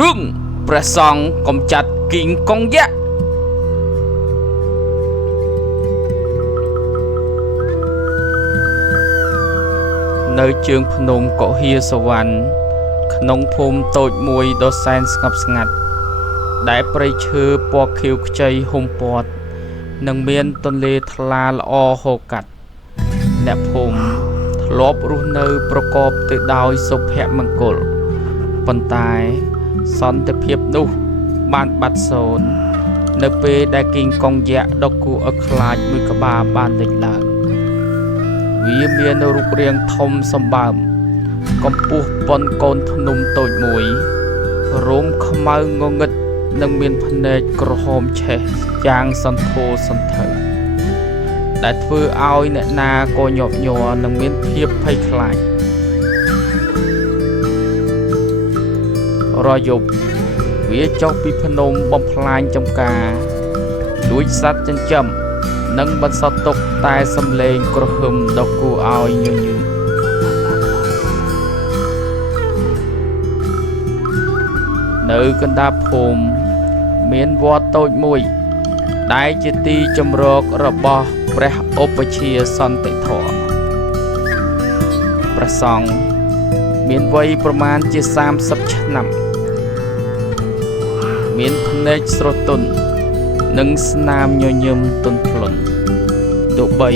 រឿងព្រះសង្ឃកំចាត់គីងកងយៈនៅជើងភ្នំកុហាសវណ្ណក្នុងភូមិតូចមួយដ៏សែនស្ងប់ស្ងាត់ដែលព្រៃឈើពណ៌ខៀវខ្ចីហ៊ុំព័ទ្ធនិងមានទន្លេថ្លាល្អហូរកាត់អ្នកភូមិធ្លាប់រស់នៅប្រកបទៅដោយសុភមង្គលប៉ុន្តែសន្តិភាពនោះបានបាត់សូន្យនៅពេលដែលគីងកងយៈដ៏គួរឲ្យខ្លាចមួយក្បាលបានលេចឡើងវាមានរូបរាងធំសម្បើមកម្ពស់ប៉ុនកូនភ្នំតូចមួយរោមខ្មៅងងឹតនិងមានភ្នែកក្រហមឆេះយ៉ាងសន្ធោសន្ធៅដែលធ្វើឲ្យអ្នកណាក៏ញាប់ញ័រនិងមានភាពភ័យខ្លាចរាល់យប់វាចុះពីភ្នំបំផ្លាញចំការលួចសត្វចិញ្ចឹមនិងបន្សល់ទុកតែសំឡេងក្រហមដ៏គួរឲ្យញញឹមនៅកណ្ដាលភូមិមានវត្តតូចមួយដែលជាទីជម្រករបស់ព្រះឧបជាសន្តិធម៌ព្រះសង្ឃមានវ័យប្រមាណជា30ឆ្នាំមានភ្នែកស្រទន់និងស្នាមញញឹមទន់ភ្លន់ទោះបី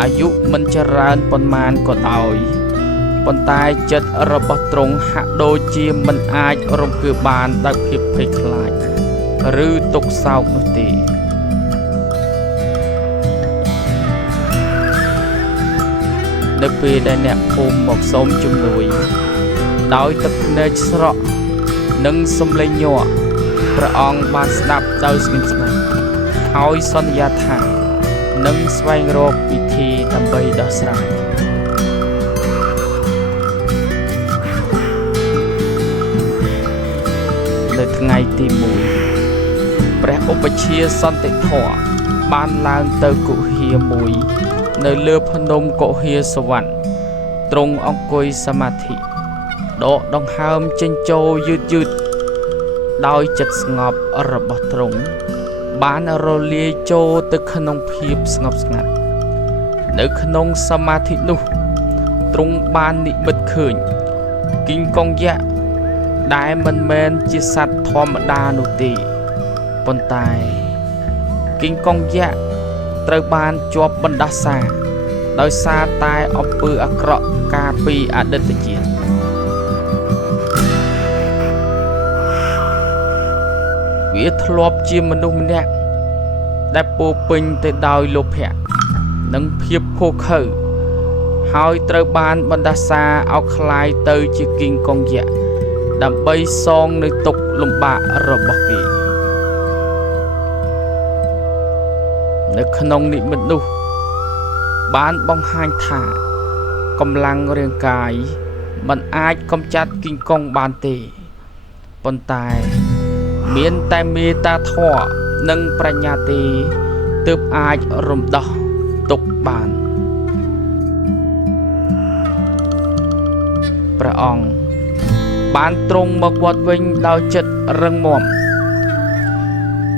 អាយុមិនច្រើនប៉ុន្មានក៏ដោយប៉ុន្តែចិត្តរបស់ទ្រង់ហាក់ដូចជាមិនអាចរំកើបានដោយភាពភ័យខ្លាចឬទុក្ខសោកនោះទេនៅពេលដែលអ្នកភូមិមកសូមជំនួយដោយទឹកភ្នែកស្រក់និងសំឡេងញ័រព្រះអង្គបានស្ដាប់ដោយស្ងៀមស្ងាត់ហើយសន្យាថានឹងស្វែងរកវិធីដើម្បីដោះស្រាយនៅថ្ងៃទី1ព្រះឧបជាសន្តិធម៌បានឡើងទៅគុហាមួយនៅលើភ្នំកុហាសវណ្ណទ្រង់អង្គុយសមាធិដកដង្ហើមចេញចូលយឺតដោយចិត្តស្ងប់របស់ទ្រង់បានរលាយចូលទៅក្នុងភាពស្ងប់ស្ងាត់នៅក្នុងសមាធិនោះទ្រង់បាននិមិត្តឃើញគីងកងយៈដែលមិនមែនជាសត្វធម្មតានោះទេប៉ុន្តែគីងកងយៈត្រូវបានជាប់បណ្ដាសាដោយសារតែអំពើអាក្រក់កាលពីអតីតជាតិវាធ្លាប់ជាមនុស្សម្នាក់ដែលពោពេញទៅដោយលោភៈនិងភាពឃោរឃៅហើយត្រូវបានបណ្ដាសាឲ្យคล้ายទៅជាគីងកងយៈដើម្បីសងនៅទុក្ខលំបាករបស់គេនៅក្នុងនិមិត្តនោះបានបង្ហាញថាកម្លាំងរាងកាយមិនអាចកម្ចាត់គីងកុងបានទេប៉ុន្តែមានតែមេត្តាធម៌និងប្រាជ្ញាទេទើបអាចរំដោះទុក្ខបានព្រះអង្គបានទ្រង់មកវត្តវិញដោយចិត្តរឹងមាំ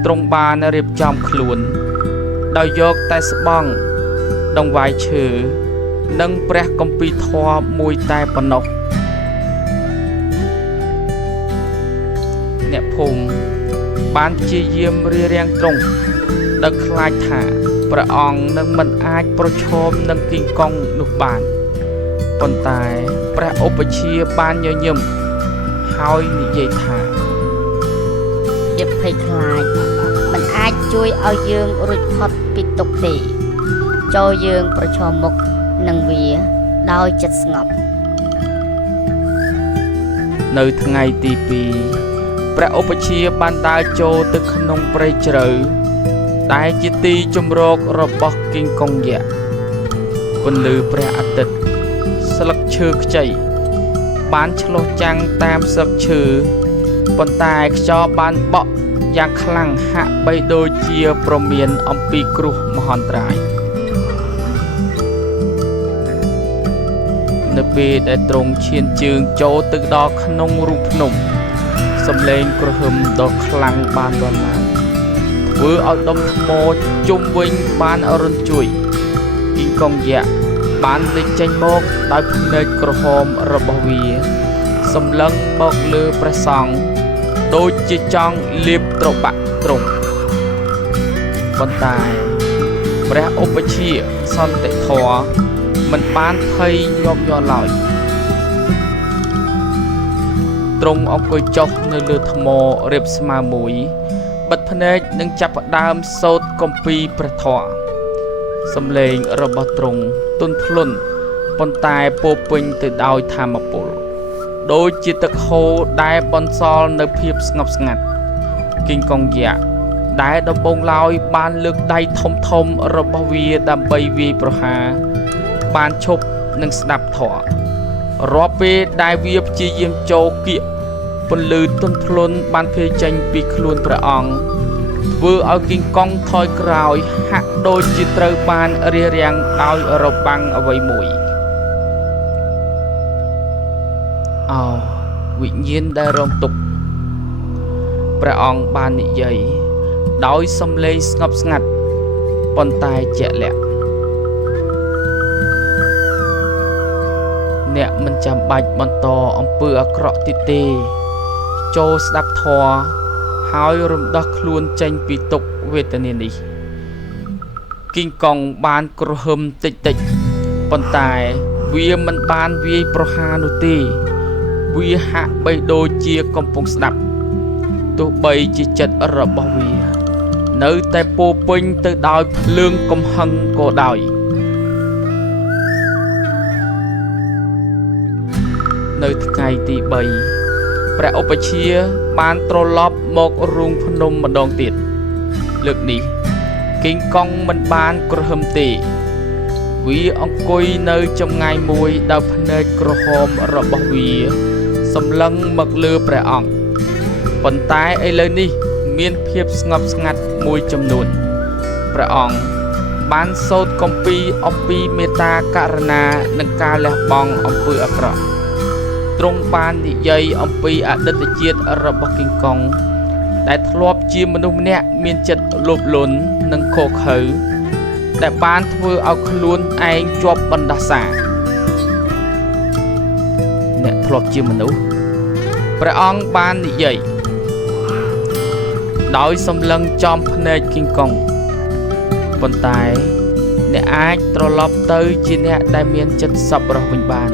ទ្រង់បានរៀបចំខ្លួនដោយយកតែស្បង់ដង្វាយឈើនិងព្រះគម្ពីរធម៌មួយតែប៉ុណ្ណោះអ្នកភូមិបានព្យាយាមរារាំងទ្រង់ដោយខ្លាចថាព្រះអង្គនឹងមិនអាចប្រឈមនឹងគីងកុងនោះបានប៉ុន្តែព្រះឧបជាបានញញឹមហើយនិយាយថាភាពភ័យខ្លាចមិនអាចជួយឲ្យយើងរួចផុតពីទុក្ខទេចូលយើងប្រឈមមុខនឹងវាដោយចិត្តស្ងប់នៅថ្ងៃទី2ព្រះឧបជាបានដើរចូលទៅក្នុងព្រៃជ្រៅដែលជាទីជម្រករបស់គីងកងយៈពន្លឺព្រះអាទិត្យស្លឹកឈើខ្ចីបានឆ្លុះចាំងតាមស្លឹកឈើប៉ុន្តែខ្យល់បានបក់យ៉ាងខ្លាំងហាក់បីដូចជាប្រមានអំពីគ្រោះមហន្តរាយនៅពេលដែលទ្រង់ឈានជើងចូលទៅដល់ក្នុងរូងភ្នំ សំឡេងក្រហមដ៏ខ្លាំងបានបន្លាយធ្វើឲ្យដុំថ្មជុំវិញបានរន្ធជួយគីកុងយក្សបានលេចចេញមកដោយភ្នែកក្រហមរបស់វាសម្លឹងមកលើព្រះសង្ឃដូចជាចង់លាបត្របាក់ទ្រង់ប៉ុន្តែព្រះឧបជាសន្តិធម៌មិនបានភ័យញាប់ញ័រឡើយទ្រង់អង្គុយចុះនៅលើថ្មរាបស្មើមួយបិទភ្នែកនិងចាប់ផ្ដើមសូត្រគម្ពីរព្រះធម៌សំឡេងរបស់ទ្រង់ទន់ភ្លន់ប៉ុន្តែពោពេញទៅដោយថាមពលដូចជាទឹកហូរដែលបន្សល់នៅភាពស្ងប់ស្ងាត់គីងកុងយក្សដែលដំបូងឡើយបានលើកដៃធំធំរបស់វាដើម្បីវាយប្រហារបានឈប់និងស្ដាប់ធម៌រាល់ពេលដែលវាព្យាយាមចូលគៀកពន្លឺទន់ភ្លន់បានភាយចេញពីខ្លួនព្រះអង្គធ្វើឲ្យគីងកុងថយក្រោយហាក់ដូចជាត្រូវបានរារាំងដោយរបាំងអ្វីមួយវិញ្ញាណដែលរងទុក្ខព្រះអង្គបាននិយាយដោយសំឡេងស្ងប់ស្ងាត់ប៉ុន្តែជាក់លាក់អ្នកមិនចាំបាច់បន្តអំពើអាក្រក់ទៀតទេចូលស្ដាប់ធម៌ហើយរំដោះខ្លួនចេញពីទុក្ខវេទនានេះគីងកុងបានក្រហមតិចតិចប៉ុន្តែវាមិនបានវាយប្រហារនោះទេវាហាក់បីដូចជាកំពុងស្ដាប់ទោះបីជាចិត្តរបស់វានៅតែពោពេញទៅដោយភ្លើងកំហឹងក៏ដោយនៅថ្ងៃទី3ព្រះឧបជាបានត្រឡប់មករូងភ្នំម្ដងទៀតលើកនេះគីងកុងមិនបានក្រហមទេវាអង្គុយនៅចម្ងាយមួយដោយភ្នែកក្រហមរបស់វាសម្លឹងមកលើព្រះអង្គប៉ុន្តែឥឡូវនេះមានភាពស្ងប់ស្ងាត់មួយចំនួនព្រះអង្គបានសូត្រគម្ពីរអំពីមេត្តាករុណានិងការលះបង់អំពើអាក្រក់ទ្រង់បាននិយាយអំពីអតីតជាតិរបស់គីងកុងដែលធ្លាប់ជាមនុស្សម្នាក់មានចិត្តលោភលន់និងខកខើដែលបានធ្វើឲ្យខ្លួនឯងជាប់បណ្ដាសាអ្នកធ្លាប់ជាមនុស្សព្រះអង្គបាននិយាយដោយសម្លឹងចំភ្នែកគីងកុងប៉ុន្តែអ្នកអាចត្រឡប់ទៅជាអ្នកដែលមានចិត្តសប្បុរសវិញបាន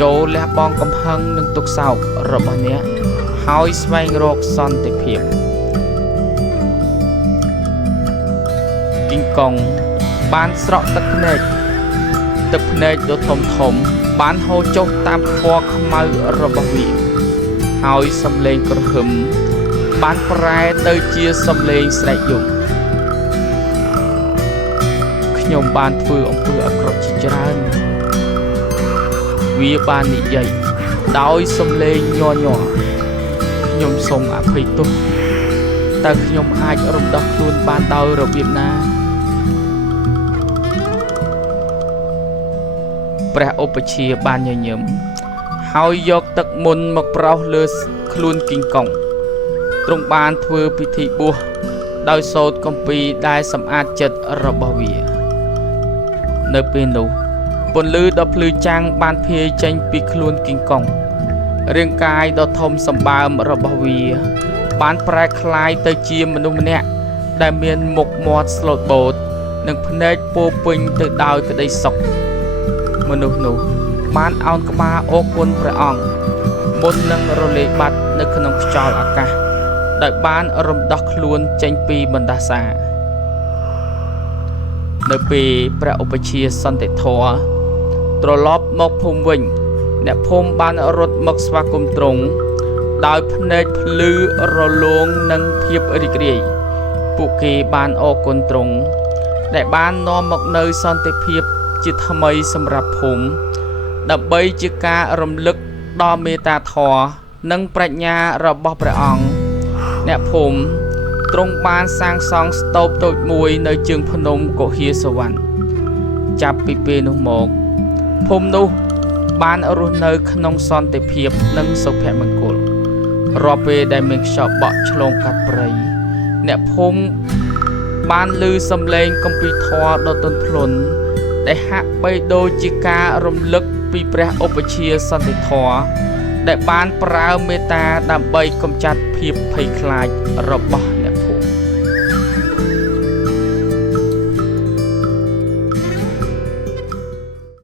ចូលលះបង់កំហឹងនិងទុក្ខសោករបស់អ្នកហើយស្វែងរកសន្តិភាពគីងកុងបានស្រក់ទឹកភ្នែកដ៏ធំធំបានហូរចុះតាមពណ៌ខ្មៅរបស់វាហើយសំឡេងក្រហមបានប្រែទៅជាសំឡេងស្រែកយំខ្ញុំបានធ្វើអំពើអាក្រក់ជាច្រើនវាបាននិយាយដោយសំឡេងញ័រខ្ញុំសូមអភ័យទោសតើខ្ញុំអាចរំដោះខ្លួនបានដោយរបៀបណាព្រះឧបជាបានញញឹមហើយយកទឹកមុនមកប្រោសលើខ្លួនគីងកុងទ្រង់បានធ្វើពិធីបួសដោយសូត្រគម្ពីរដែលសម្អាតចិត្តរបស់វានៅពេលនោះពន្លឺដ៏ភ្លឺចាំងបានភាយចេញពីខ្លួនគីងកុងរាងកាយដ៏ធំសម្បើមរបស់វាបានប្រែក្លាយទៅជាមនុស្សម្នាក់ដែលមានមុខមាត់ស្លូតបូតនិងភ្នែកពោពេញទៅដោយក្តីសុខមនុស្សនោះបានឱនក្បាលអរគុណព្រះអង្គមុននឹងរលាយបាត់នៅក្នុងខ្យល់អាកាសដោយបានរំដោះខ្លួនចេញពីបណ្ដាសានៅពេលព្រះឧបជាសន្តិធម៌ត្រឡប់មកភូមិវិញអ្នកភូមិបានរត់មកស្វាគមន៍ទ្រង់ដោយភ្នែកភ្លឺរលោងនិងភាពរីករាយពួកគេបានអរគុណទ្រង់ដែលបាននាំមកនូវសន្តិភាពជាថ្មីសម្រាប់ភូមិដើម្បីជាការរំលឹកដល់មេត្តាធម៌និងប្រាជ្ញារបស់ព្រះអង្គអ្នកភូមិទ្រង់បានសាងសង់ស្ទូបតូចមួយនៅជើងភ្នំកុហាសវណ្ណចាប់ពីពេលនោះមកភូមិនោះបានរស់នៅក្នុងសន្តិភាពនិងសុភមង្គល រាល់ពេលដែលមានខ្យល់បក់ឆ្លងកាត់ព្រៃអ្នកភូមិបានឮសំឡេងកំពីធម៌ដ៏ទន់ភ្លន់ដែលហាក់បីដូចជាការរំលឹកពីព្រះឧបជាសន្តិធម៌ដែលបានប្រើមេត្តាដើម្បីកម្ចាត់ភាពភ័យខ្លាចរបស់